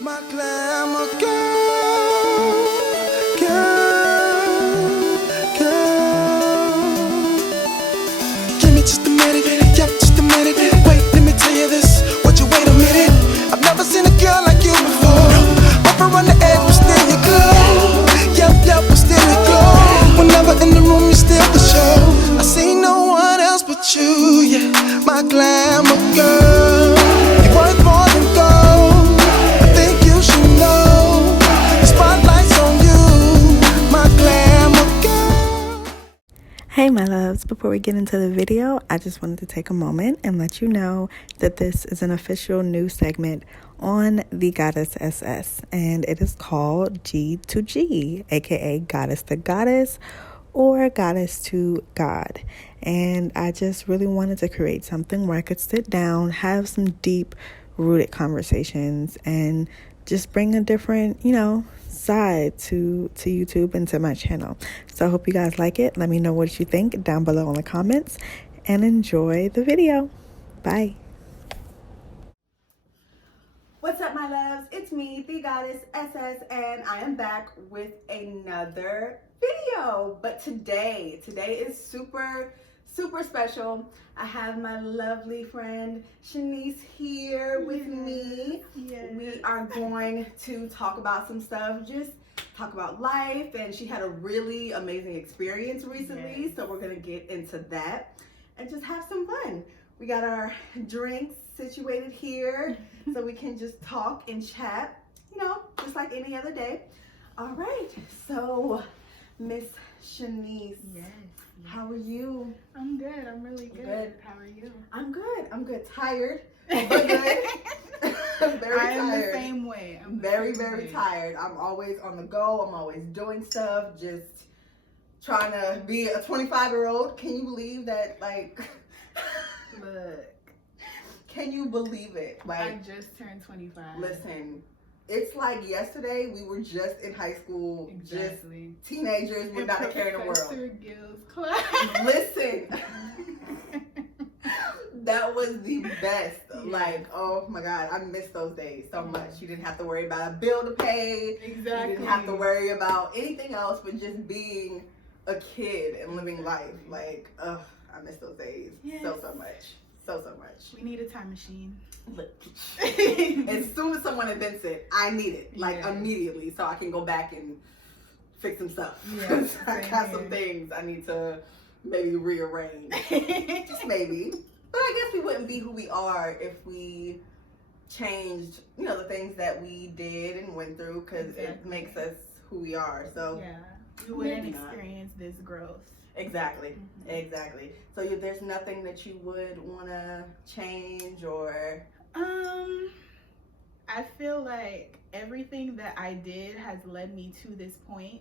My glamour girl, girl. Give me just a minute, yep, just a minute. Wait, let me tell you this. Would you wait a minute? I've never seen a girl like you before. Over on the edge, but still you glow. Yep, but still you glow. Whenever in the room, you still the show. I see no one else but you, yeah. My glamour girl, you're worth more than gold. I think you should know. The spotlight's on you, my glamour girl. Hey my loves, before we get into the video, I just wanted to take a moment and let you know that this is an official new segment on the Goddess S.S. and it is called G2G, aka Goddess to Goddess or Goddess to God. And I just really wanted to create something where I could sit down, have some deep rooted conversations and just bring a different, side to YouTube and to my channel. So I hope you guys like it. Let me know what you think down below in the comments and enjoy the video. Bye. What's up, my loves? It's me, the Goddess S.S, and I am back with another video. But today is super special. I have my lovely friend Shanyce here with me. Yes. We are going to talk about some stuff, just talk about life, and she had a really amazing experience recently. Yes. So we're gonna get into that and just have some fun. We got our drinks situated here so we can just talk and chat, just like any other day. All right, so Miss Shanyce. Yes. How are you? I'm good. I'm really good. How are you? I'm good. Tired, but good. Very I am tired. the same way. I'm very tired. I'm always on the go. I'm always doing stuff. Just trying to be a 25-year-old. Can you believe that? Look. Can you believe it? I just turned 25. Listen. It's like yesterday we were just in high school, exactly. Just teenagers without a care in the world. Professor Gill's class. Listen, that was the best. Yeah. Oh my God, I miss those days so much. You didn't have to worry about a bill to pay. Exactly. You didn't have to worry about anything else but just being a kid and living life. I miss those days so much. So much. We need a time machine. As soon as someone invents it, I need it immediately so I can go back and fix some stuff. Yes, I got some things I need to maybe rearrange. Just maybe. But I guess we wouldn't be who we are if we changed, the things that we did and went through, because it makes us who we are. So we wouldn't experience this growth. Exactly. So there's nothing that you would want to change or? I feel like everything that I did has led me to this point.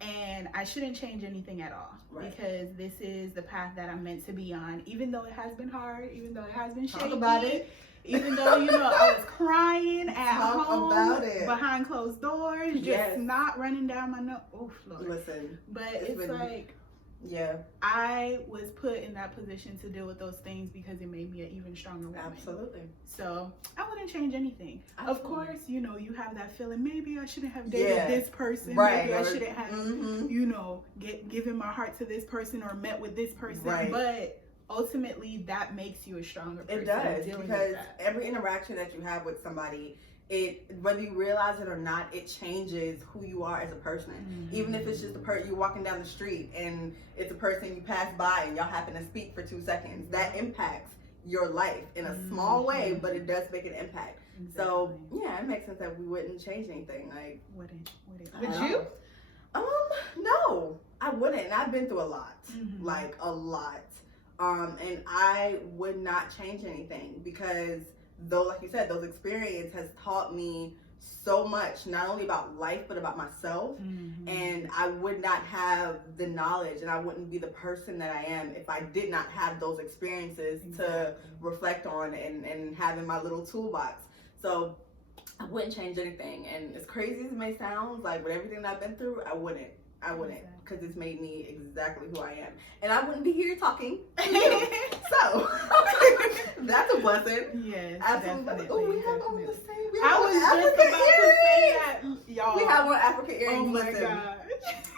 And I shouldn't change anything at all, because this is the path that I'm meant to be on, even though it has been hard, even though it has been shaky. Talk about it. Even though, I was crying at home about it. behind closed doors, just not running down my nose. Oh, Lord. Listen. But it's I was put in that position to deal with those things because it made me an even stronger woman. Absolutely. So I wouldn't change anything. Absolutely. Of course, you have that feeling, maybe I shouldn't have dated this person. Right. Maybe I shouldn't have, given my heart to this person or met with this person. Right. But ultimately, that makes you a stronger person. It does, because every interaction that you have with somebody, whether you realize it or not, it changes who you are as a person. Even if it's just you're walking down the street and it's a person you pass by and y'all happen to speak for 2 seconds, that impacts your life in a small way, but it does make an impact. Exactly. So it makes sense that we wouldn't change anything. Would you? No, I wouldn't. And I've been through a lot, a lot. And I would not change anything, because though, like you said, those experiences has taught me so much, not only about life, but about myself. And I would not have the knowledge and I wouldn't be the person that I am if I did not have those experiences to reflect on and have in my little toolbox. So I wouldn't change anything. And as crazy as it may sound, with everything that I've been through, I wouldn't. because it's made me exactly who I am. And I wouldn't be here talking. So, that's a blessing. Yes, absolutely. Oh, we have on the same. I was just about to say that, y'all. We have on African earrings. Oh my Listen, God.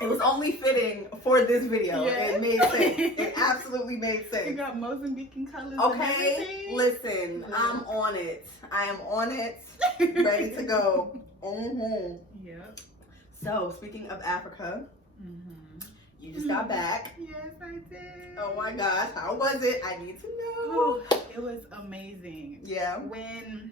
it was only fitting for this video. Yes. It made sense. It absolutely made sense. You got Mozambican colors. Okay, and listen, I'm on it. I am on it, ready to go. Yep. So, speaking of Africa, you just got back. Yes, I did. Oh my gosh, how was it? I need to know. Oh, it was amazing. Yeah. When,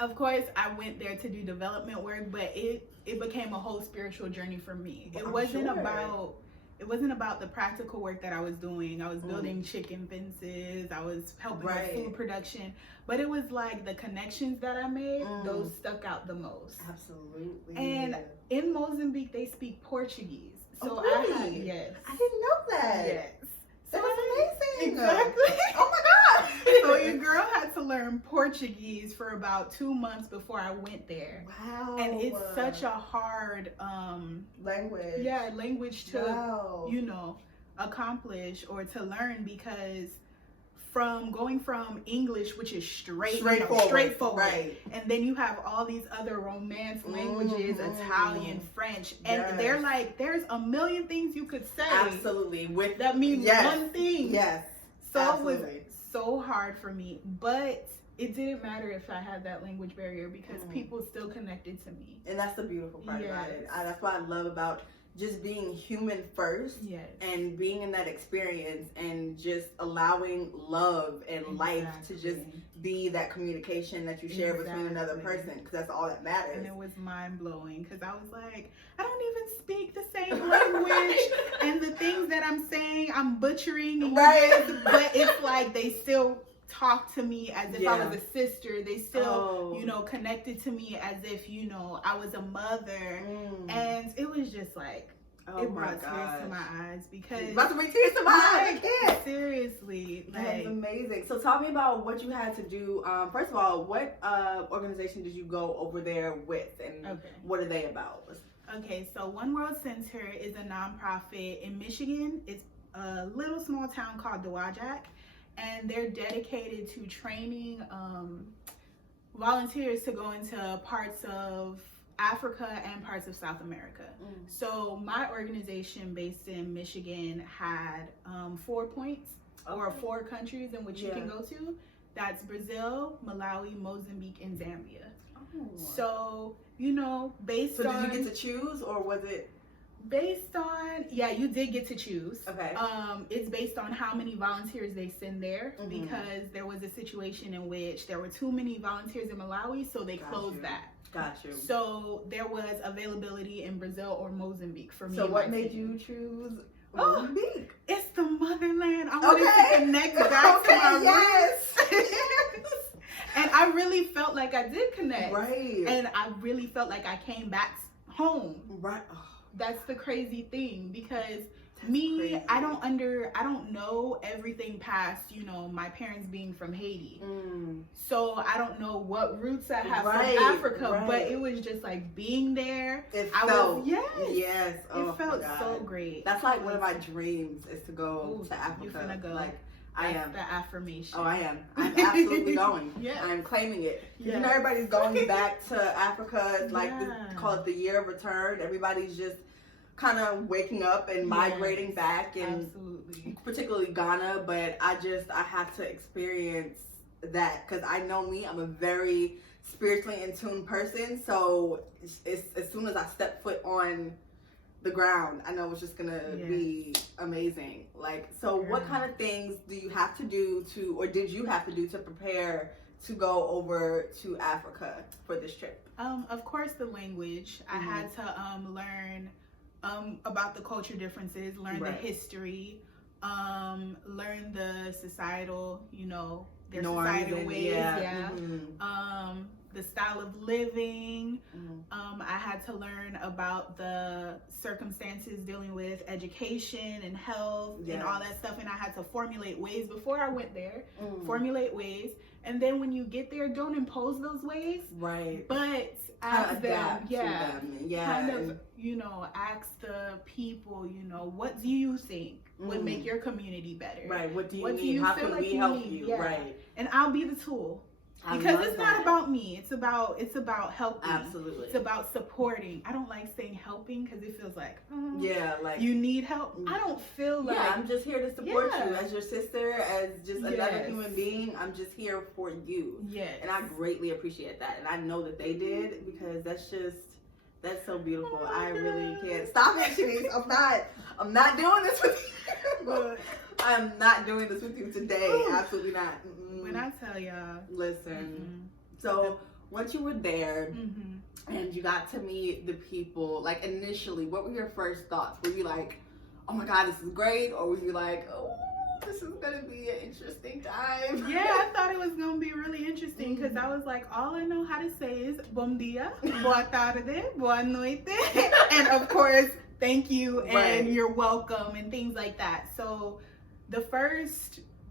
of course, I went there to do development work, but it became a whole spiritual journey for me. It wasn't about the practical work that I was doing. I was building chicken fences. I was helping with food production. But it was like the connections that I made, those stuck out the most. Absolutely. And in Mozambique, they speak Portuguese. So really? Yes. I didn't know that. Yes. That was amazing. Exactly. Oh my God. So your girl had to learn Portuguese for about 2 months before I went there. Wow. And it's such a hard language. Yeah, language to wow. Accomplish or to learn, because going from English, which is straightforward, right, and then you have all these other Romance languages, Italian, French, and they're like, there's a million things you could say. Absolutely. With that means one thing. Yes. So absolutely. it was so hard for me, but it didn't matter if I had that language barrier, because people still connected to me. And that's the beautiful part about it. That's what I love about just being human first, and being in that experience, and just allowing love and life to just be that communication that you share between another person, because that's all that matters. And it was mind-blowing, because I was like, I don't even speak the same language, and the things that I'm saying, I'm butchering, but it's like they still talk to me as if I was a sister. They still, connected to me as if, I was a mother. And it was just like, it brought tears to my eyes, because about to bring tears to my eyes. I can't. Seriously, that's amazing. So tell me about what you had to do. First of all, what organization did you go over there with, and what are they about? Okay, so One World Center is a nonprofit in Michigan. It's a little small town called Dowagiac, and they're dedicated to training volunteers to go into parts of Africa and parts of South America. So my organization, based in Michigan, had 4 points, or 4 countries in which you can go to. That's Brazil, Malawi, Mozambique, and Zambia. So, based on... So did you get to choose, or was it... Based on, you did get to choose. Okay. It's based on how many volunteers they send there, because there was a situation in which there were too many volunteers in Malawi, so they closed that. Got you. So there was availability in Brazil or Mozambique for me. So what made you choose Mozambique? It's the motherland. I wanted to connect back to my roots. And I really felt like I did connect. Right. And I really felt like I came back home. Right. That's the crazy thing, because I don't know everything past, my parents being from Haiti. So I don't know what roots I have from Africa, but it was just like being there. Yes. Oh, it felt so great. That's like one of my dreams, is to go to Africa. You're gonna go. Like, I am. The affirmation. Oh, I am. I'm absolutely going. Yeah. I'm claiming it. You know, everybody's going back to Africa, like call it the year of return. Everybody's just kind of waking up and migrating back, and particularly Ghana. But I have to experience that, because I know me, I'm a very spiritually in tune person. So as soon as I step foot on the ground, I know it's just gonna be amazing. Like, so what kind of things do you have to do or did you have to do to prepare to go over to Africa for this trip? Of course, the language. I had to learn about the culture differences, learn the history, learn the societal, their norms societal ways. the style of living. I had to learn about the circumstances dealing with education and health and all that stuff. And I had to formulate ways before I went there, formulate ways. And then when you get there, don't impose those ways. Right. But ask them, kind of, you know, ask the people, you know, what do you think would make your community better? Right. What do you need? How can we help you? Yeah. Right. And I'll be the tool. Because it's not about me. It's about helping. Absolutely. It's about supporting. I don't like saying helping because it feels like, like you need help. I don't feel like, I'm just here to support you as your sister, as just another human being. I'm just here for you. Yes. And I greatly appreciate that. And I know that they did, because that's so beautiful. I really can't stop it, Shanyce. I'm not doing this with you. I'm not doing this with you today. Absolutely not. When I tell y'all, listen. So once you were there and you got to meet the people, like initially, what were your first thoughts? Were you like, oh my God, this is great? Or were you like, oh, this is gonna be an interesting time? Yeah, I thought it was gonna be really interesting, because I was like, all I know how to say is bom dia, boa tarde, boa noite, and of course, thank you and you're welcome and things like that. So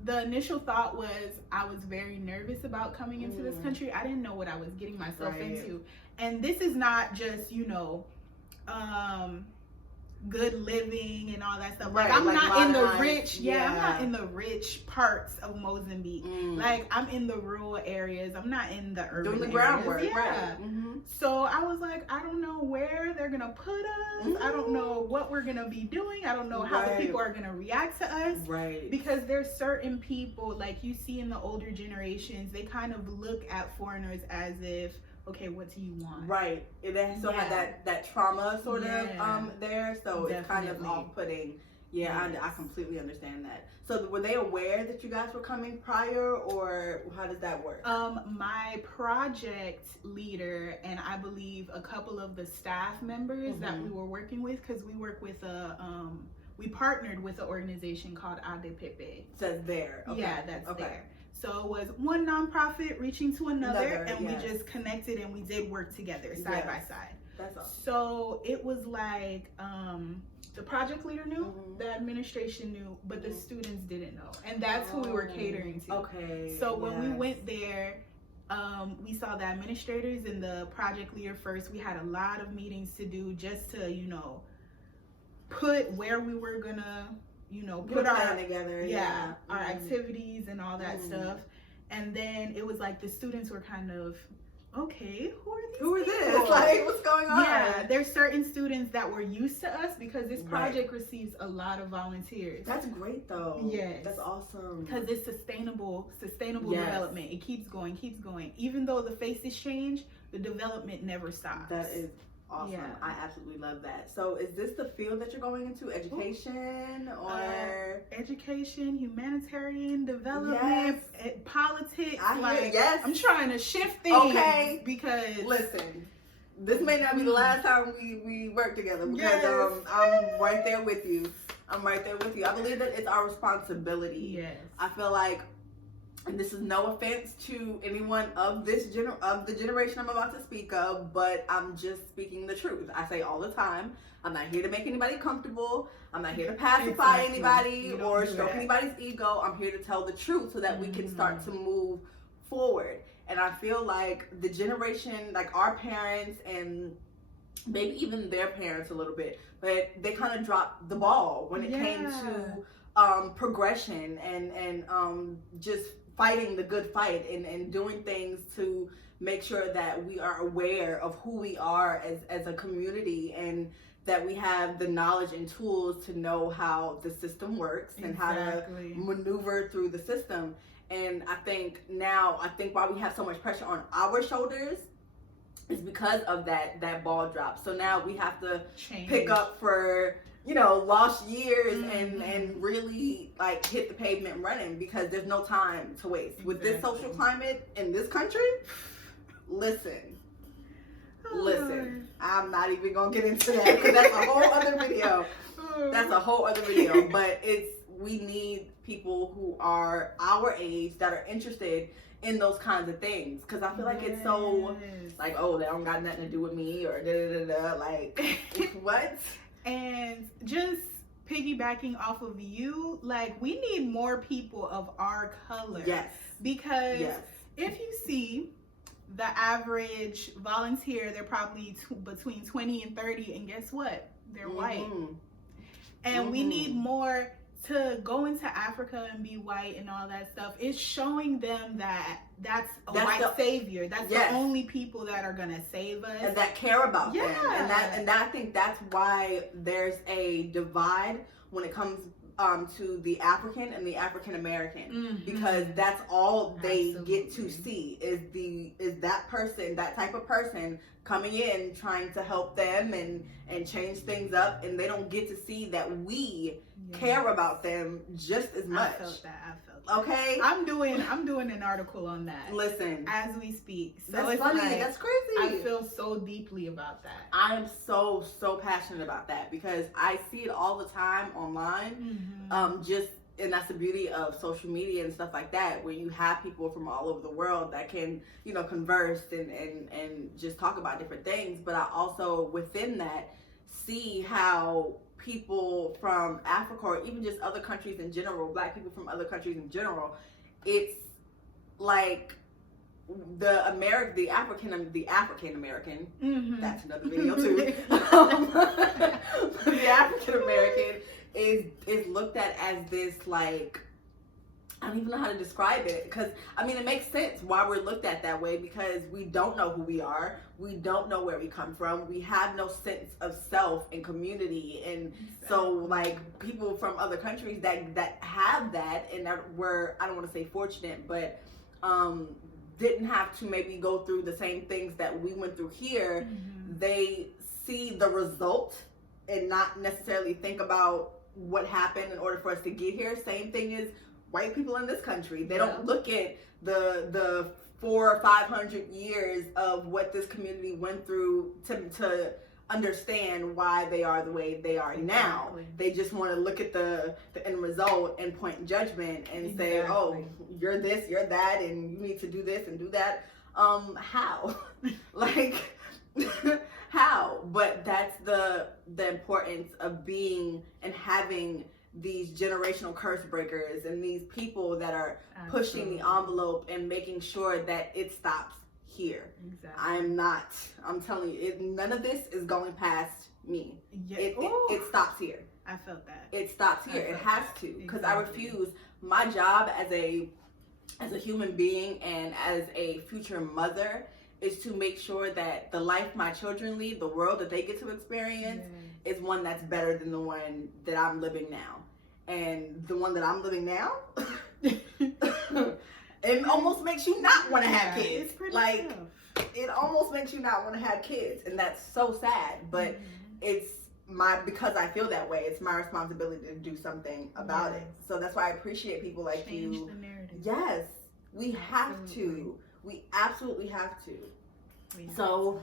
the initial thought was, I was very nervous about coming into this country. I didn't know what I was getting myself into. And this is not just, you know, good living and all that stuff. Like, I'm not in the rich, I'm not in the rich parts of Mozambique. Like, I'm in the rural areas. I'm not in the urban doing the groundwork, right. So I was like, I don't know where they're gonna put us. I don't know what we're gonna be doing. I don't know how the people are gonna react to us. Because there's certain people, like you see in the older generations, they kind of look at foreigners as if, okay, what do you want? Right. It still had that trauma sort of there, so it's kind of off-putting. I completely understand that. So were they aware that you guys were coming prior, or how does that work? My project leader and I believe a couple of the staff members that we were working with, because we work with we partnered with an organization called ADPP. It says there. Okay. Yeah, that's there. So it was one nonprofit reaching to another, and we just connected and we did work together side by side. That's awesome. So it was like the project leader knew, the administration knew, but the students didn't know. And that's who we were catering to. Okay. So when we went there, we saw the administrators and the project leader first. We had a lot of meetings to do just to, you know, put where we were gonna, you know, put our plan together, our activities and all that stuff. And then it was like the students were kind of, okay, who are these people? Like, what's going on? Yeah, there's certain students that were used to us, because this project receives a lot of volunteers. That's great though. Yes. That's awesome. Because it's sustainable development. It keeps going. Even though the faces change, the development never stops. That is awesome. Yeah. I absolutely love that. So is this the field that you're going into? Education or education, humanitarian development, politics? I'm trying to shift things. Okay. Because listen, this may not be the last time we work together, because I'm right there with you. I believe that it's our responsibility. Yes. I feel like, and this is no offense to anyone of the generation I'm about to speak of, but I'm just speaking the truth. I say all the time, I'm not here to make anybody comfortable. I'm not here to pacify anybody or stroke anybody's ego. I'm here to tell the truth so that we can start to move forward. And I feel like the generation, like our parents and maybe even their parents a little bit, but they kind of dropped the ball when it came to progression and just fighting the good fight and doing things to make sure that we are aware of who we are as a community, and that we have the knowledge and tools to know how the system works and how to maneuver through the system. And I think why we have so much pressure on our shoulders is because of that ball drop. So now we have to pick up for, you know, lost years and really like hit the pavement running, because there's no time to waste. With this social climate in this country, listen, I'm not even gonna get into that, because that's a whole other video. But we need people who are our age that are interested in those kinds of things. Because I feel like it's so, like, oh, they don't got nothing to do with me, or da-da-da-da, like, what? And just piggybacking off of you, like, we need more people of our color. Yes. Because if you see the average volunteer, they're probably between 20 and 30, and guess what? They're white. And we need more to go into Africa and be white and all that stuff. It's showing them that that's white savior. That's the only people that are gonna save us and that care about them. And I think that's why there's a divide when it comes to the African and the African American, because that's all they get to see is that person, that type of person coming in trying to help them and change things up, and they don't get to see that we care about them just as much. I felt that. Okay, I'm doing an article on that. Listen, as we speak. So that's it's funny. Like, that's crazy. I feel so deeply about that. I am so passionate about that because I see it all the time online. And that's the beauty of social media and stuff like that, where you have people from all over the world that can, you know, converse and just talk about different things. But I also, within that, see how people from Africa, or even just other countries in general, Black people from other countries in general, it's like the African American, that's another video too. The African American is looked at as this, like, I don't even know how to describe it, because I mean, it makes sense why we're looked at that way, because we don't know who we are, we don't know where we come from, we have no sense of self and community, and so like people from other countries that have that and that were, I don't want to say fortunate, but didn't have to maybe go through the same things that we went through here, they see the result and not necessarily think about what happened in order for us to get here. Same thing as white people in this country. They don't look at the 400 or 500 years of what this community went through to understand why they are the way they are now. They just want to look at the end result and point judgment and say, oh, you're this, you're that, and you need to do this and do that. How? Like, how? But that's the importance of being and having these generational curse breakers and these people that are pushing the envelope and making sure that it stops here. I'm telling you, none of this is going past me. It stops here. I felt that. It stops here. It has to, because I refuse. My job as a human being and as a future mother is to make sure that the life my children lead, the world that they get to experience, is one that's better than the one that I'm living now. And the one that I'm living now, it almost makes you not want to have kids. Like, it almost makes you not want to have kids, and that's so sad. But it's because I feel that way, it's my responsibility to do something about it. So that's why I appreciate people like you. Change the narrative. Yes, we have to. We absolutely have to. So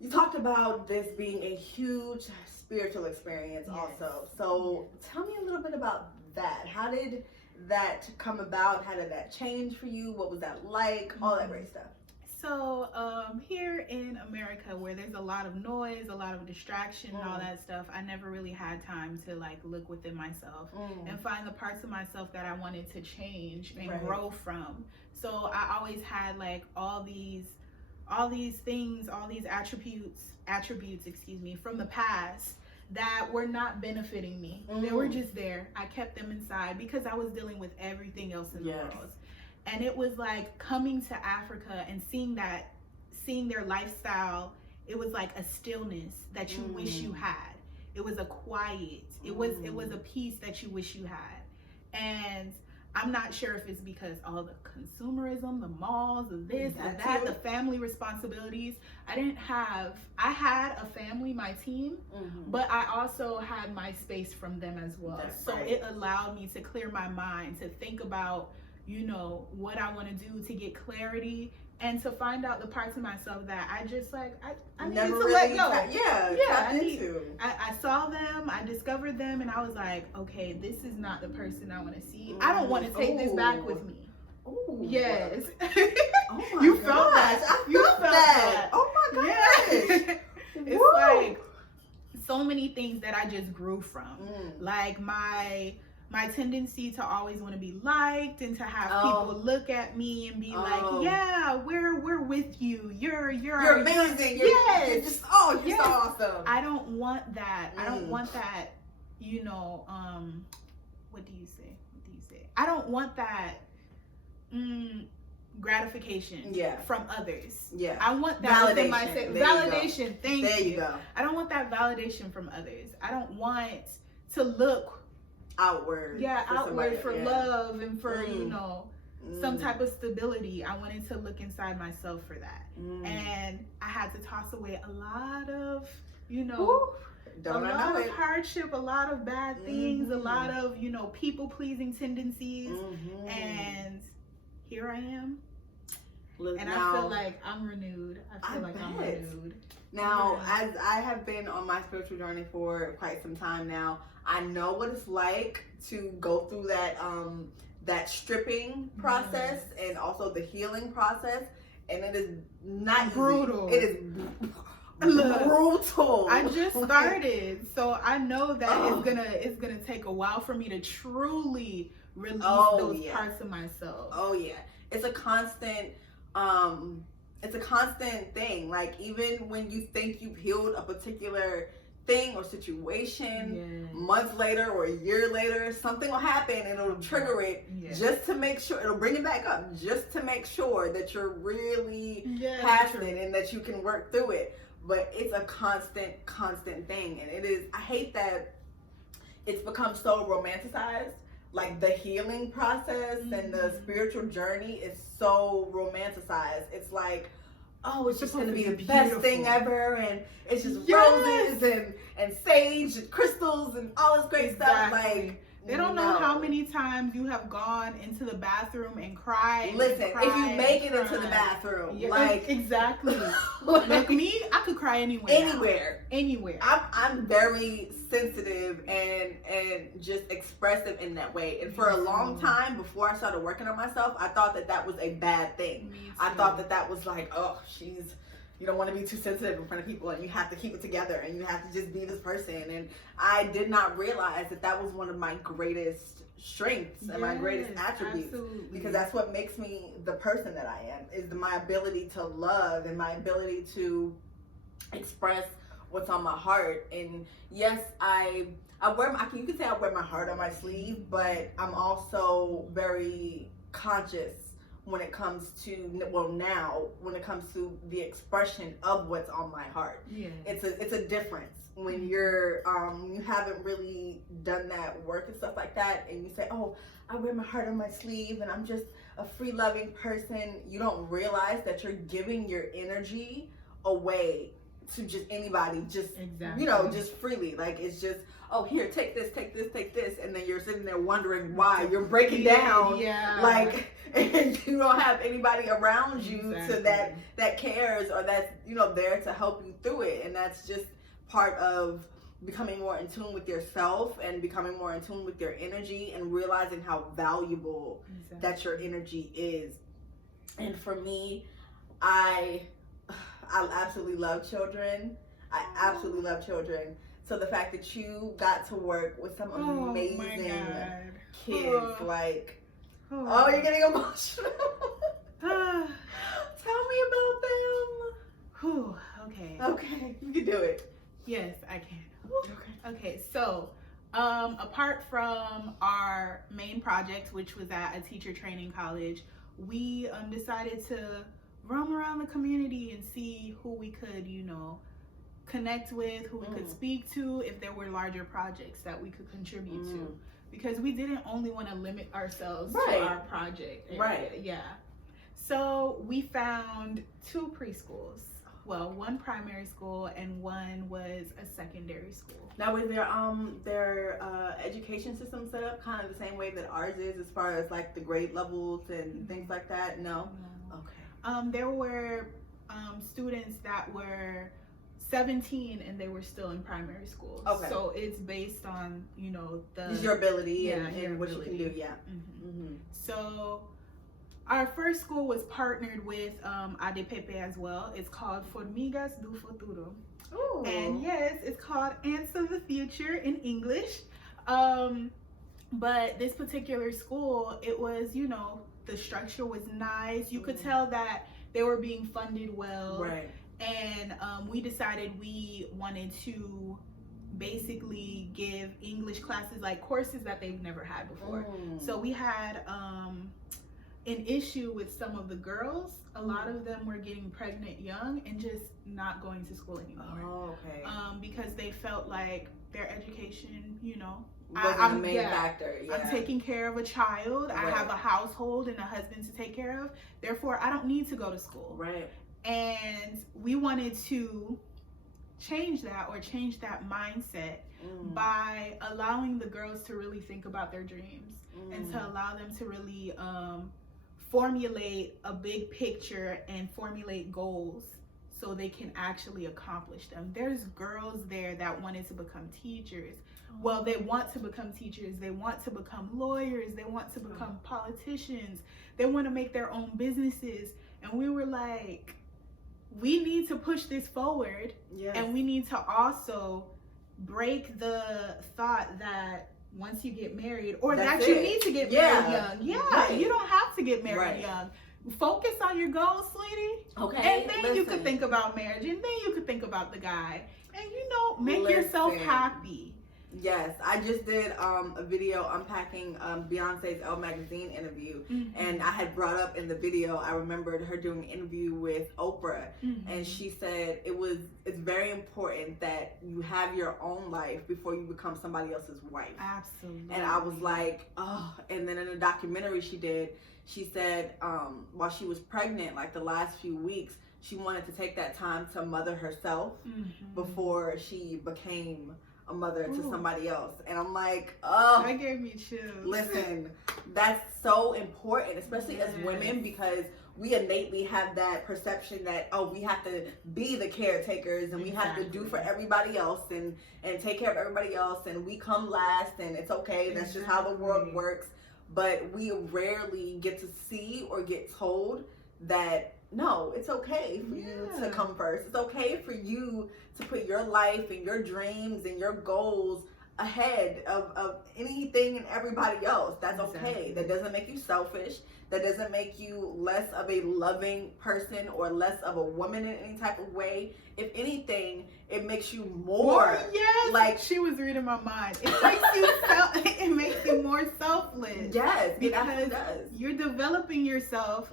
you talked about this being a huge spiritual experience also. So tell me a little bit about that. How did that come about? How did that change for you? What was that like? All that great stuff. So here in America, where there's a lot of noise, a lot of distraction and all that stuff, I never really had time to like look within myself and find the parts of myself that I wanted to change and grow from. So I always had like all these things, all these attributes, from the past that were not benefiting me. They were just there. I kept them inside because I was dealing with everything else in the world. And it was like coming to Africa and seeing their lifestyle, it was like a stillness that you wish you had. It was a quiet, it was a peace that you wish you had. And I'm not sure if it's because all the consumerism, the malls, the this, the that, the family responsibilities. I had a family, my team, but I also had my space from them as well. It allowed me to clear my mind, to think about, you know, what I want to do, to get clarity, and to find out the parts of myself that I just like, I needed to let go. I saw them, I discovered them, and I was like, okay, this is not the person I want to see. I don't want to take this back with me. Ooh. Yes. Oh my You gosh. felt that. I felt that. Oh my gosh. Yeah. It's Woo. like so many things that I just grew from. Like my tendency to always want to be liked and to have people look at me and be like, yeah, we're with you. You're amazing. You're just you're so awesome. I don't want that. I don't want that, you know, what do you say? I don't want that gratification from others. Yeah. I want that validation. Validation. Thank you. There you go. I don't want that validation from others. I don't want to look outward. Yeah, outward for love and for, you know, some type of stability. I wanted to look inside myself for that. And I had to toss away a lot of, you know, hardship, a lot of bad things, a lot of, you know, people-pleasing tendencies. And here I am. And I feel like I'm renewed. I feel like I'm renewed. Now, as I have been on my spiritual journey for quite some time now, I know what it's like to go through that stripping process and also the healing process. And it is not brutal. Easy. It is brutal. I just started, so I know that it's gonna take a while for me to truly release those parts of myself. Oh yeah, it's a constant thing. Like even when you think you've healed a particular thing or situation, months later or a year later, something will happen and it'll trigger it just to make sure, it'll bring it back up just to make sure that you're really past it and that you can work through it. But it's a constant thing. And it is, I hate that it's become so romanticized. Like the healing process and the spiritual journey is so romanticized. It's like, oh, it's just going to be the best thing ever. And it's just roses and sage and crystals and all this great stuff. Like, they don't know how many times you have gone into the bathroom and cried. Listen, if you make it into the bathroom, like exactly. Like me, I could cry anywhere. I'm very sensitive and just expressive in that way. And for a long time, before I started working on myself, I thought that was a bad thing. I thought that was like, oh, you don't want to be too sensitive in front of people and you have to keep it together and you have to just be this person. And I did not realize that was one of my greatest strengths and my greatest attributes. Absolutely. Because that's what makes me the person that I am, is my ability to love and my ability to express what's on my heart. And yes, you could say I wear my heart on my sleeve, but I'm also very conscious when it comes to when it comes to the expression of what's on my heart. It's a difference when you're you haven't really done that work and stuff like that, and you say, oh, I wear my heart on my sleeve and I'm just a free loving person. You don't realize that you're giving your energy away to just anybody, just you know, just freely. Like it's just, oh, here, take this, and then you're sitting there wondering why you're breaking down. Like, and you don't have anybody around you that cares or that's, you know, there to help you through it. And that's just part of becoming more in tune with yourself and becoming more in tune with your energy and realizing how valuable that your energy is. And for me, I absolutely love children. I absolutely love children. So the fact that you got to work with some amazing kids, like, you're getting emotional. Tell me about them. Okay, you can do it. Yes, I can. Okay, so apart from our main project, which was at a teacher training college, we decided to roam around the community and see who we could, you know, connect with, who we could speak to, if there were larger projects that we could contribute to, because we didn't only want to limit ourselves to our project area. So we found 2 preschools. Well, one primary school and one was a secondary school. Now, was their education system set up kind of the same way that ours is, as far as like the grade levels and things like that? No. Okay. There were students that were 17 and they were still in primary school. Okay. So it's based on, you know, your ability and what you can do. So Our first school was partnered with ADPP as well. It's called Formigas do Futuro. Ooh. And yes, it's called Ants of the Future in English. But this particular school, it was, you know, the structure was nice. You could tell that they were being funded well. Right. And we decided we wanted to basically give English classes, like courses that they've never had before. So we had an issue with some of the girls. A lot of them were getting pregnant young and just not going to school anymore. Oh, okay. Because they felt like their education, you know, wasn't the main factor. Yeah. I'm taking care of a child. Right. I have a household and a husband to take care of. Therefore, I don't need to go to school. Right. And we wanted to change that mindset by allowing the girls to really think about their dreams and to allow them to really formulate a big picture and formulate goals so they can actually accomplish them. There's girls there that wanted to become teachers. Well, they want to become teachers, they want to become lawyers, they want to become politicians, they want to make their own businesses. And we were like, we need to push this forward. Yes. And we need to also break the thought that once you get married, or that you need to get married young. Yeah, right. You don't have to get married young. Focus on your goals, sweetie. Okay. And then you could think about marriage, and then you could think about the guy. And you know, make yourself happy. Yes, I just did a video unpacking Beyonce's Elle magazine interview, and I had brought up in the video, I remembered her doing an interview with Oprah, and she said it's very important that you have your own life before you become somebody else's wife. Absolutely. And I was like, oh. And then in a documentary she did, she said while she was pregnant, like the last few weeks, she wanted to take that time to mother herself before she became a mother to somebody else. And I'm like, oh, that gave me chills. Listen, that's so important, especially as women, because we innately have that perception that, oh, we have to be the caretakers and we have to do for everybody else and take care of everybody else, and we come last and it's okay. That's just how the world works. But we rarely get to see or get told that no, it's okay for you to come first. It's okay for you to put your life and your dreams and your goals ahead of anything and everybody else. That's okay. That doesn't make you selfish. That doesn't make you less of a loving person or less of a woman in any type of way. If anything, it makes you more. Yes, like she was reading my mind. It makes you it makes you more selfless. Yes, because you're developing yourself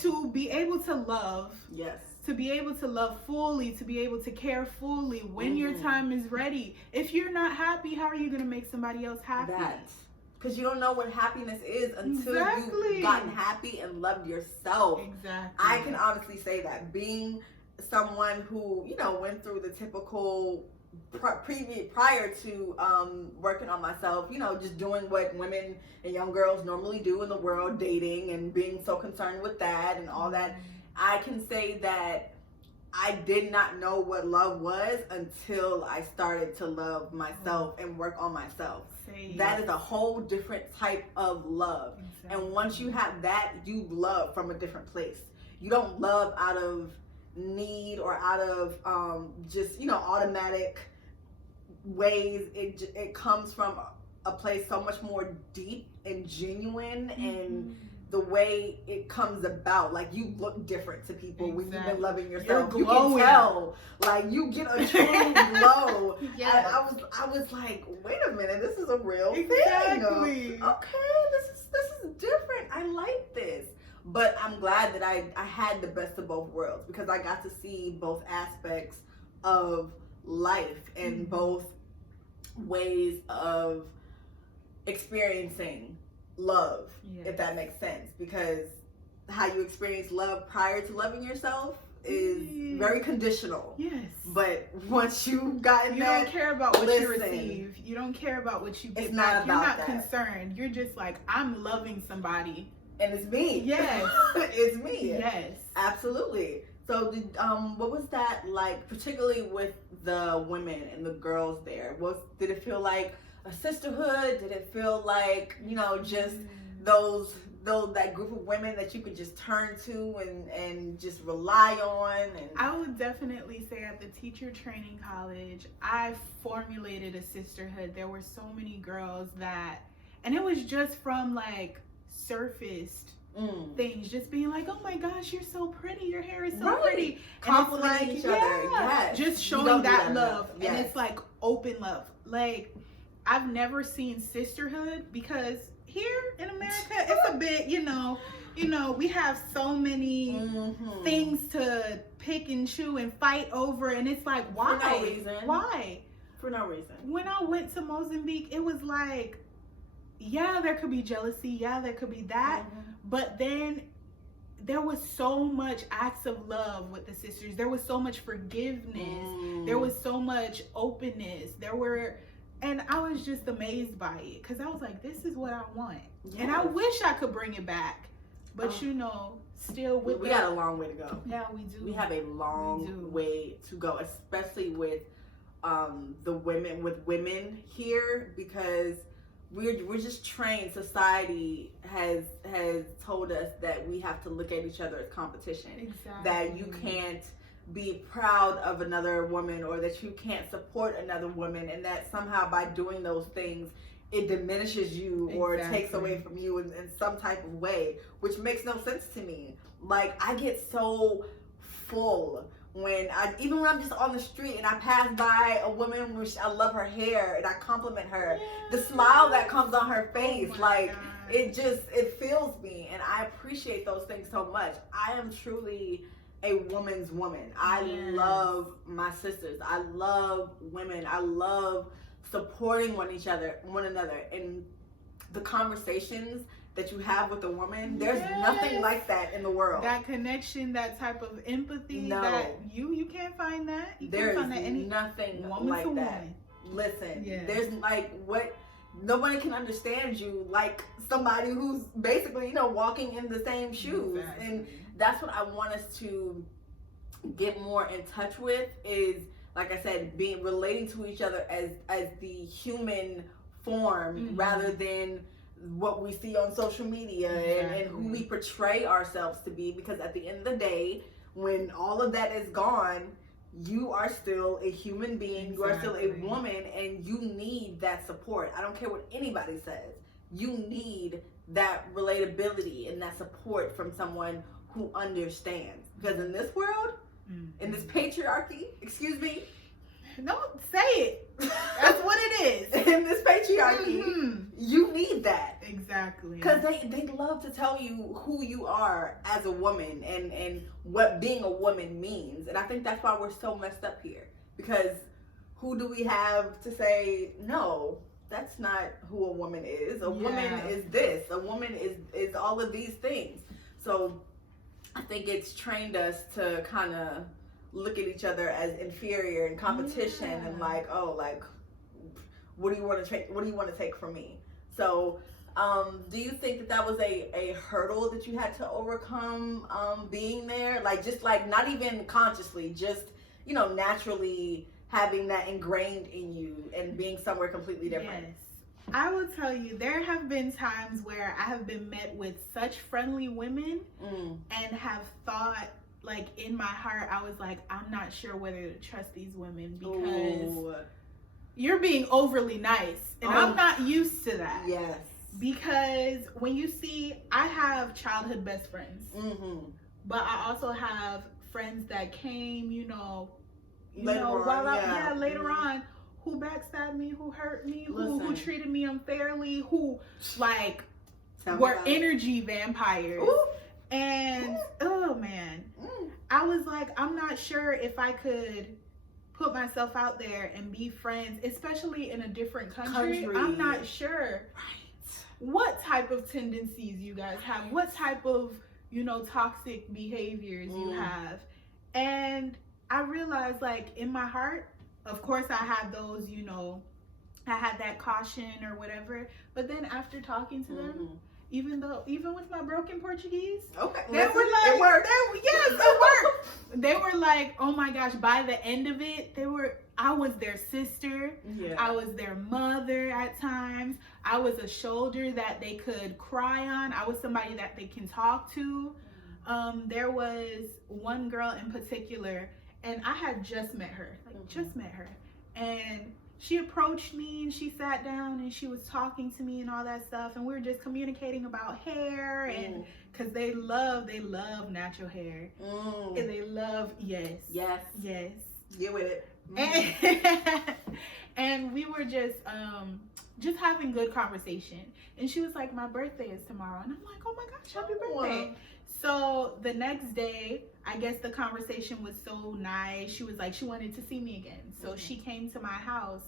to be able to love. Yes. To be able to love fully, to be able to care fully when your time is ready. If you're not happy, how are you going to make somebody else happy? Because you don't know what happiness is until you've gotten happy and loved yourself. Exactly. I can honestly say that, being someone who, you know, went through the typical prior to working on myself, you know, just doing what women and young girls normally do in the world, dating and being so concerned with that and all that. I can say that I did not know what love was until I started to love myself and work on myself. That is a whole different type of love. And once you have that, you love from a different place. You don't love out of need or out of just, you know, automatic ways. It comes from a place so much more deep and genuine, and the way it comes about, like, you look different to people when you've been loving yourself. You can tell, like, you get a true glow. And I was like, wait a minute, this is a real thing. Okay, this is different. I like this. But I'm glad that I had the best of both worlds, because I got to see both aspects of life and both ways of experiencing love, if that makes sense. Because how you experience love prior to loving yourself is very conditional. Yes. But once you've gotten that, you don't care about what you receive. You don't care about what you get back. You're not concerned. You're just like, I'm loving somebody. And it's me. Yes. It's me. Yes. Absolutely. So what was that like, particularly with the women and the girls there? Did it feel like a sisterhood? Did it feel like, you know, just those that group of women that you could just turn to and just rely on? And I would definitely say at the teacher training college, I formulated a sisterhood. There were so many girls that, and it was just from like surfaced things, just being like, oh my gosh, you're so pretty, your hair is so pretty, complimenting each other. Yes. Just showing that love. Yes. And it's like open love. Like, I've never seen sisterhood, because here in America it's a bit, you know, we have so many things to pick and chew and fight over, and it's like, why? For no reason. Why? For no reason. When I went to Mozambique, it was like, yeah, there could be jealousy, yeah, there could be that, but then there was so much acts of love with the sisters. There was so much forgiveness. There was so much openness. And I was just amazed by it, because I was like, this is what I want. Yes. And I wish I could bring it back. But still with we got a long way to go. Yeah, we do. We have a long way to go, especially with women here, because we're just trained. Society has told us that we have to look at each other as competition. Exactly. That you can't be proud of another woman, or that you can't support another woman, and that somehow by doing those things it diminishes you or takes away from you in some type of way, which makes no sense to me. Like, I get so full when I'm just on the street and I pass by a woman, which I love her hair, and I compliment her, the smile that comes on her face, it fills me, and I appreciate those things so much. I am truly a woman's woman. I love my sisters. I love women. I love supporting one another, and the conversations that you have with a woman, there's nothing like that in the world. That connection, that type of empathy, that you can't find that. There's nothing like that. Listen, there's nobody can understand you like somebody who's basically, walking in the same shoes. Exactly. And that's what I want us to get more in touch with, is, like I said, relating to each other as the human form, rather than what we see on social media and who we portray ourselves to be. Because at the end of the day, when all of that is gone, you are still a human being. You are still a woman, and you need that support. I don't care what anybody says. You need that relatability and that support from someone who understands. Because in this world, in this patriarchy, excuse me, don't say it. That's what it is. In this patriarchy, you need that. Exactly. Because they love to tell you who you are as a woman and what being a woman means. And I think that's why we're so messed up here. Because who do we have to say, no, that's not who a woman is. A woman is this. A woman is all of these things. So I think it's trained us to kind of look at each other as inferior and competition, and what do you want to take from me? So do you think that was a hurdle that you had to overcome, being there, not even consciously, just naturally having that ingrained in you and being somewhere completely different? Yes, I will tell you, there have been times where I have been met with such friendly women and have thought, like, in my heart, I was like, I'm not sure whether to trust these women, because you're being overly nice, and I'm not used to that. Yes. Because when you see, I have childhood best friends, but I also have friends that came, later on, who backstabbed me, who hurt me, who treated me unfairly, who were energy vampires. Ooh. And oh man, I was like, I'm not sure if I could put myself out there and be friends, especially in a different country. I'm not sure what type of tendencies you guys have, what type of, toxic behaviors you have. And I realized, in my heart, of course I had those, I had that caution or whatever, but then after talking to them, even with my broken Portuguese. Okay. They were like, it worked. Yes, it worked. They were like, oh my gosh, by the end of it, I was their sister. Yeah. I was their mother at times. I was a shoulder that they could cry on. I was somebody that they can talk to. There was one girl in particular, and I had just met her, and she approached me and she sat down and she was talking to me and all that stuff, and we were just communicating about hair, and because they love natural hair, and they love yes get with it. And we were just having good conversation, and she was like, my birthday is tomorrow, and I'm like, oh my gosh, happy birthday. So the next day, I guess the conversation was so nice. She was like, she wanted to see me again. So she came to my house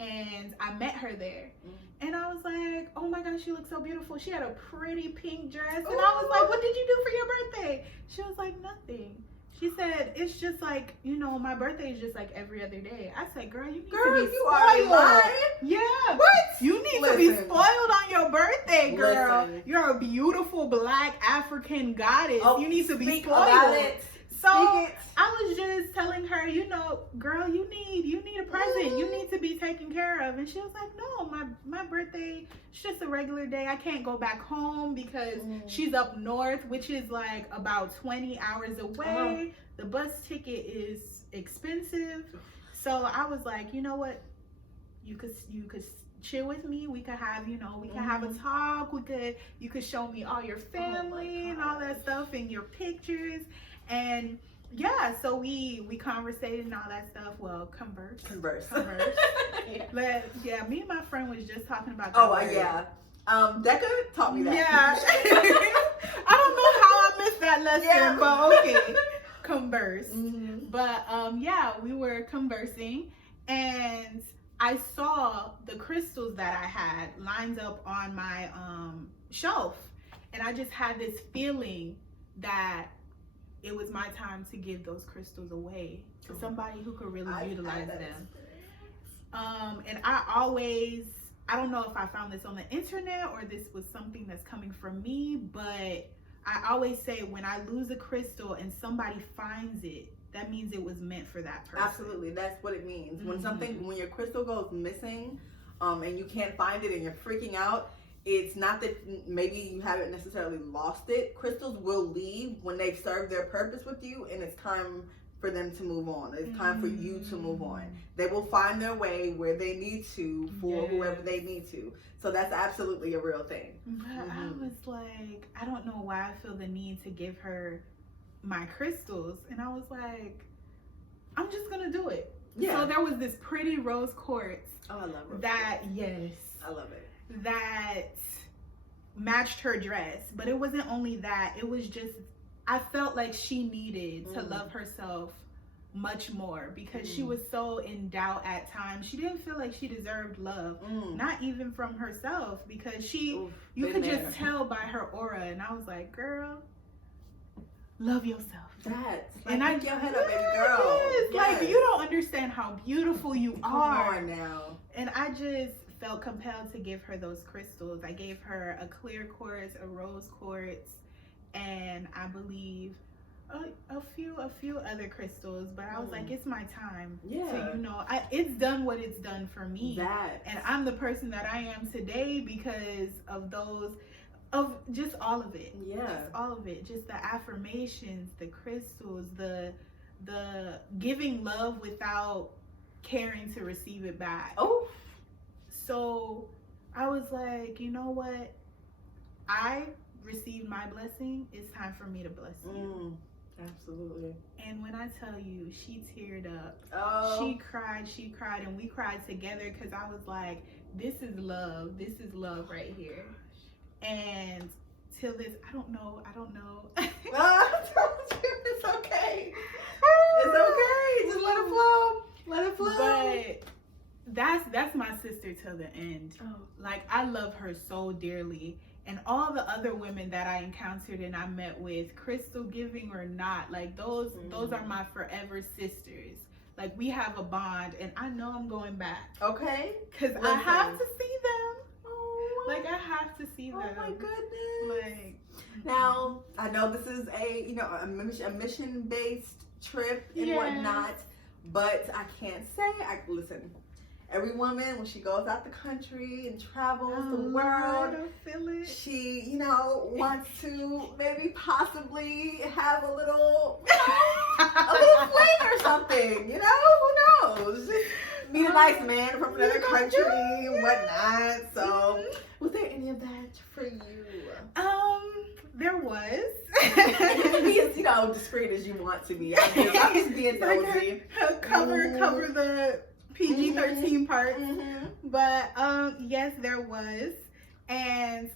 and I met her there. And I was like, oh my gosh, she looks so beautiful. She had a pretty pink dress. And I was like, what did you do for your birthday? She was like, nothing. She said, it's just like, my birthday is just like every other day. I said, girl, you need to be spoiled. Yeah. What? You need to be spoiled on your birthday, girl. You're a beautiful Black African goddess. You need to be spoiled. About it. So I was just telling her, girl, you need a present. You need to be taken care of. And she was like, no, my birthday, it's just a regular day. I can't go back home because she's up north, which is like about 20 hours away. The bus ticket is expensive. So I was like, you know what? You could chill with me. We could have, we could have a talk. You could show me all your family and all that stuff and your pictures. And yeah, so we conversated and all that stuff. Well, converse. But yeah, me and my friend was just talking about that. Yeah. Decca taught me that. Yeah. I don't know how I missed that lesson, but okay. Converse. But yeah, we were conversing, and I saw the crystals that I had lined up on my shelf, and I just had this feeling that it was my time to give those crystals away to somebody who could really utilize them. And I don't know if I found this on the internet or this was something that's coming from me, but I always say when I lose a crystal and somebody finds it, that means it was meant for that person. Absolutely, that's what it means. When your crystal goes missing, and you can't find it and you're freaking out, it's not that maybe you haven't necessarily lost it. Crystals will leave when they've served their purpose with you, and it's time for them to move on. It's time for you to move on. They will find their way where they need to for whoever they need to. So that's absolutely a real thing. But I was like, I don't know why I feel the need to give her my crystals. And I was like, I'm just going to do it. Yeah. So there was this pretty rose quartz. Oh, I love rose that, quartz. yes. I love it. That matched her dress. But it wasn't only that. It was just, I felt like she needed to love herself much more because she was so in doubt at times. She didn't feel like she deserved love, not even from herself, because you could just tell by her aura. And I was like, girl, love yourself. And I get your head up, baby girl. Yes. Like, you don't understand how beautiful you are. Come on now. And I just felt compelled to give her those crystals. I gave her a clear quartz, a rose quartz, and I believe a few other crystals, but I was like, it's my time. So it's done what it's done for me. And I'm the person that I am today because of just all of it. Just all of it. Just the affirmations, the crystals, the giving love without caring to receive it back. So I was like, you know what? I received my blessing. It's time for me to bless you. Absolutely. And when I tell you, she teared up. She cried, and we cried together because I was like, this is love right here. And till this, I don't know. It's okay. It's okay. Just let it flow. But that's my sister till the end. Like, I love her so dearly. And all the other women that I encountered and I met with, crystal giving or not, like those are my forever sisters. Like, we have a bond, and I know I'm going back. Okay. Because I have to see them. Like, I have to see them. Oh my goodness. Like, now, I know this is a mission-based trip and whatnot, but I can't say, listen, every woman, when she goes out the country and travels the world, she, wants to maybe possibly have a little fling or something, who knows? Just meet a nice man from another country and whatnot. So, was there any of that for you? There was. You can be as, discreet as you want to be. I'm just being nosy. Cover the PG-13 parts. But yes, there was. And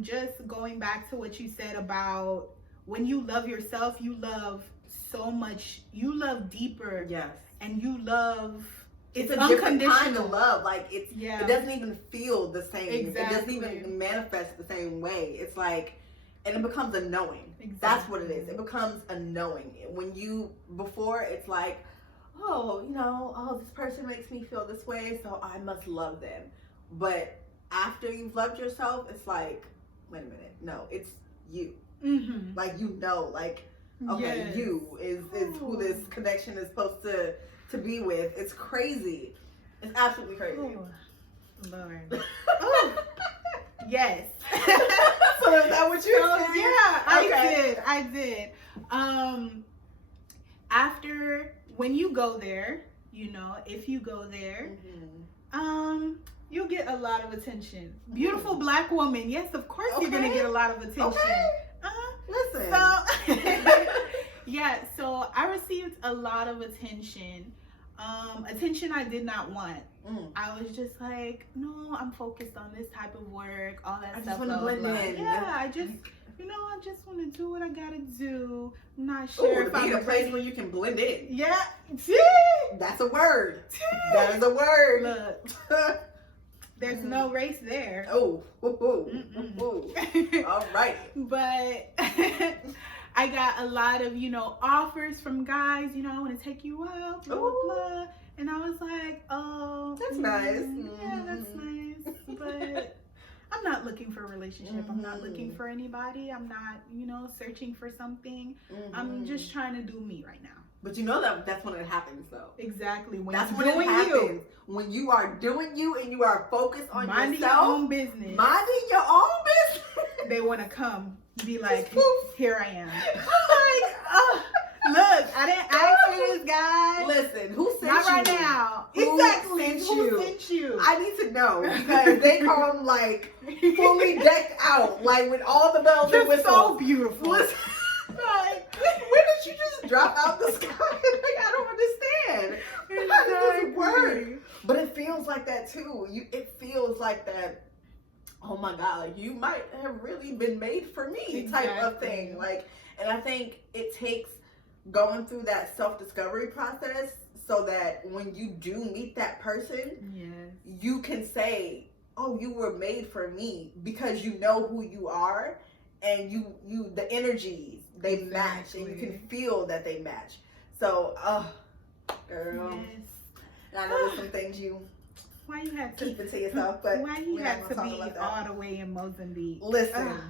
just going back to what you said about when you love yourself, you love so much, you love deeper. Yes. And you love, it's a different kind of love. Like, it doesn't even feel the same. Exactly. It doesn't even manifest the same way. It's like, and it becomes a knowing. Exactly. That's what it is. It becomes a knowing. Before it's like, this person makes me feel this way, so I must love them. But after you've loved yourself, it's like, wait a minute, no, it's you. Like, okay, you is who this connection is supposed to be with. It's crazy. It's absolutely crazy. Oh, Lord. Oh, yes. So is that what you're saying? Yeah, I did. After, when you go there, if you go there, you'll get a lot of attention. Beautiful Black woman. Yes, of course you're going to get a lot of attention. Okay. Listen. So, so I received a lot of attention. Attention I did not want. I was just like, no, I'm focused on this type of work, all that stuff. I just want to blend in. Yeah, I just want to do what I gotta do. I'm not sure if I'm a place where you can blend in. Yeah. That's a word. That is a word. Look, there's no race there. Oh. All right. But I got a lot of, offers from guys, I want to take you out, blah, blah, blah. And I was like, oh. That's nice. Yeah, that's nice. But I'm not looking for a relationship. I'm not looking for anybody. I'm not, searching for something. I'm just trying to do me right now. But that's when it happens, though. Exactly. That's when it happens. When you are doing you and you are focused on minding yourself. Your own business. Minding your own business. They want to come, be like, here I am. I'm like, look, I didn't ask for this, guys. Listen, who sent you? Not right now. Who sent you? I need to know, because they come like fully decked out, like with all the bells and whistles. So beautiful. Listen, like, when did you just drop out the sky? Like, I don't understand. How does this work? But it feels like that too. It feels like that. Oh my God, like, you might have really been made for me type of thing. Like, and I think it takes going through that self-discovery process so that when you do meet that person, you can say, oh, you were made for me, because you know who you are, and you the energies, they match, and you can feel that they match. So, girl, and I know there's some things why you had to keep it to yourself, but why you had to be all the way in Mozambique? Listen,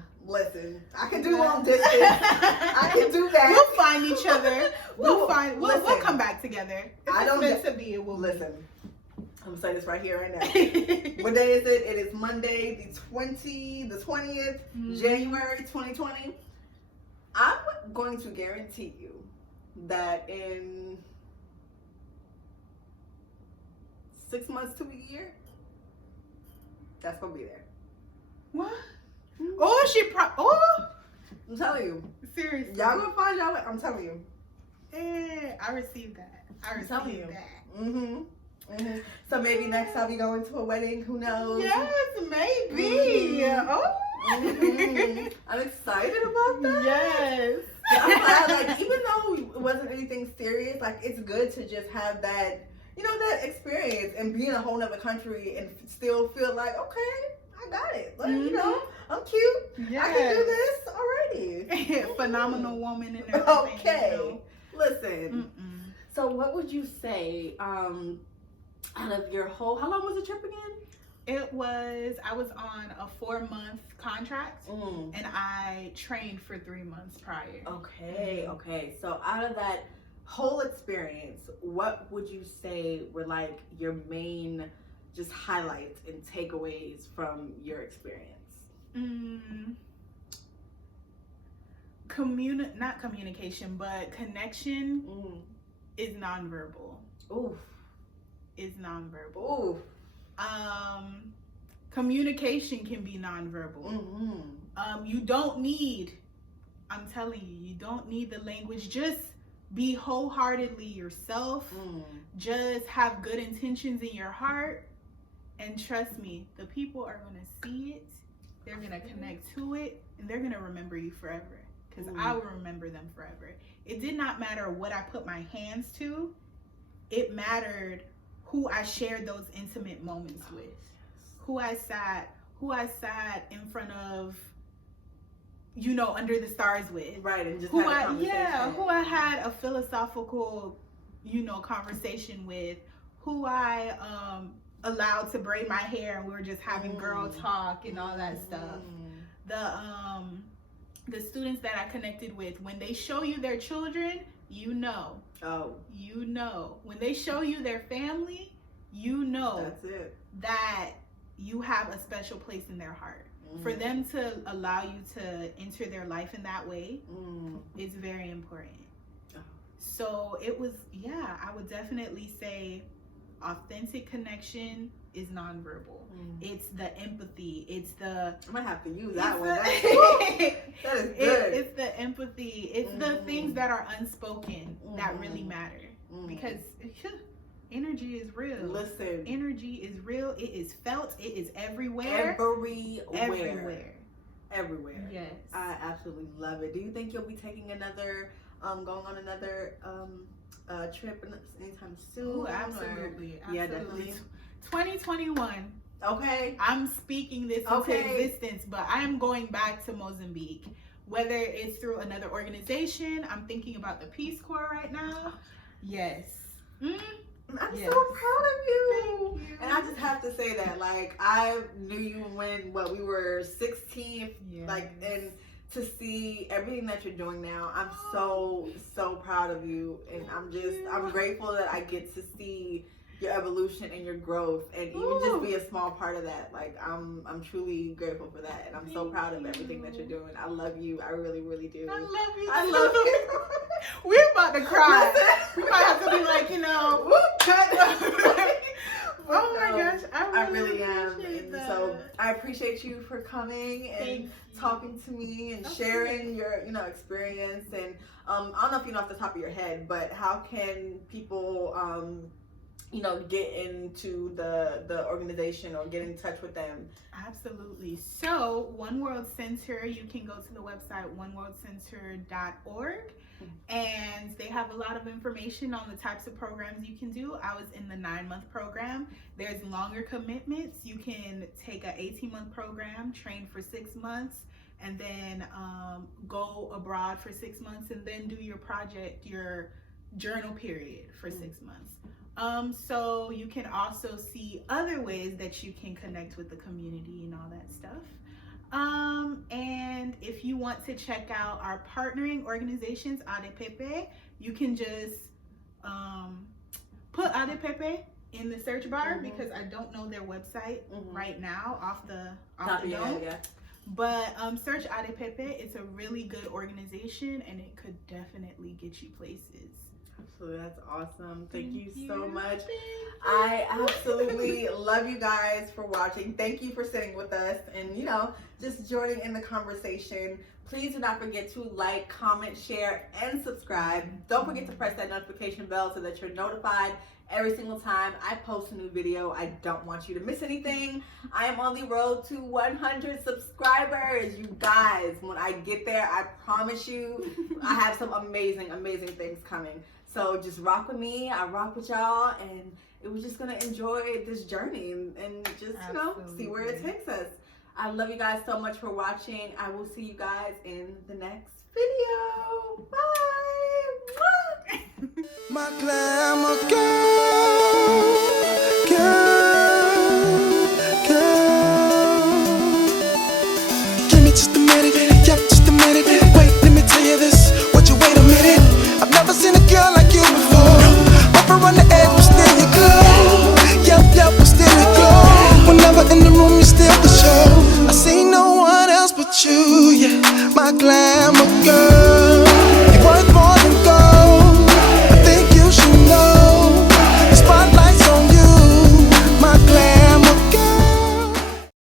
I can do long distance. I can do that. We'll find each other. We'll come back together. If I don't meant to be. It will. Listen, I'm gonna say this right here, right now. What day is it? It is Monday, the 20th, January 2020. I'm going to guarantee you that in 6 months to a year, that's gonna be there. What? Oh, I'm telling you. Seriously. Y'all gonna find y'all. I'm telling you. I received that. So maybe next time we go into a wedding, who knows? Yes, maybe. I'm excited about that. Yes. I'm glad, like, even though it wasn't anything serious, like, it's good to just have that, that experience and be in a whole nother country and still feel like, okay, I got it. Like, I'm cute. Yes. I can do this already. Phenomenal woman and everything. Okay. Listen. So what would you say, out of your whole, how long was the trip again? I was on a 4-month contract, and I trained for 3 months prior. Okay. So out of that whole experience, what would you say were like your main just highlights and takeaways from your experience? Not communication, but connection is nonverbal. Oof. Is nonverbal. Oof. Communication can be nonverbal. You don't need, I'm telling you don't need the language. Just be wholeheartedly yourself. Just have good intentions in your heart. And trust me, the people are going to see it. They're going to connect to it. And they're going to remember you forever. Because I will remember them forever. It did not matter what I put my hands to. It mattered who I shared those intimate moments with. Who I sat in front of, under the stars with. Right, and just had a conversation. Who I had a philosophical, conversation with. Who I allowed to braid my hair, and we were just having girl talk and all that stuff. The students that I connected with, when they show you their children, when they show you their family, that's it, that you have a special place in their heart. For them to allow you to enter their life in that way is very important. So it was, I would definitely say authentic connection is nonverbal. It's the empathy. It's the... I'm going to have to use that one. That is good. It's the empathy. It's the things that are unspoken that really matter. Because energy is real. Listen. Energy is real. It is felt. It is everywhere. Everywhere. Yes. I absolutely love it. Do you think you'll be taking another, going on another trip anytime soon? Ooh, absolutely. Yeah, definitely. 2021. Okay. I'm speaking this into existence, but I am going back to Mozambique. Whether it's through another organization, I'm thinking about the Peace Corps right now. Yes. I'm so proud of you. Thank you. And I just have to say that, I knew you when we were 16, and to see everything that you're doing now, I'm so proud of you, and I'm grateful that I get to see your evolution and your growth, and even just be a small part of that. I'm truly grateful for that, and I'm so proud of everything that you're doing. I love you. I really, really do. I love you. We're about to cry. We might have to be oh my gosh, I really am. And so I appreciate you for coming and talking to me and sharing your, experience. And I don't know if you know off the top of your head, but how can people, get into the organization or get in touch with them? Absolutely. So One World Center, you can go to the website oneworldcenter.org. And they have a lot of information on the types of programs you can do. I was in the 9-month program. There's longer commitments. You can take an 18-month program, train for 6 months, and then go abroad for 6 months, and then do your project, your journal period for 6 months. So you can also see other ways that you can connect with the community and all that stuff. And if you want to check out our partnering organizations, ADPP, you can just put ADPP in the search bar because I don't know their website right now off the dome. But search ADPP. It's a really good organization, and it could definitely get you places. Absolutely, that's awesome. Thank you so much. I absolutely love you guys for watching. Thank you for sitting with us and, just joining in the conversation. Please do not forget to like, comment, share, and subscribe. Don't forget to press that notification bell so that you're notified every single time I post a new video. I don't want you to miss anything. I am on the road to 100 subscribers, you guys. When I get there, I promise you, I have some amazing, amazing things coming. So just rock with me. I rock with y'all, and we're just gonna enjoy this journey and just see where it takes us. I love you guys so much for watching. I will see you guys in the next video. Bye. My glamour girl.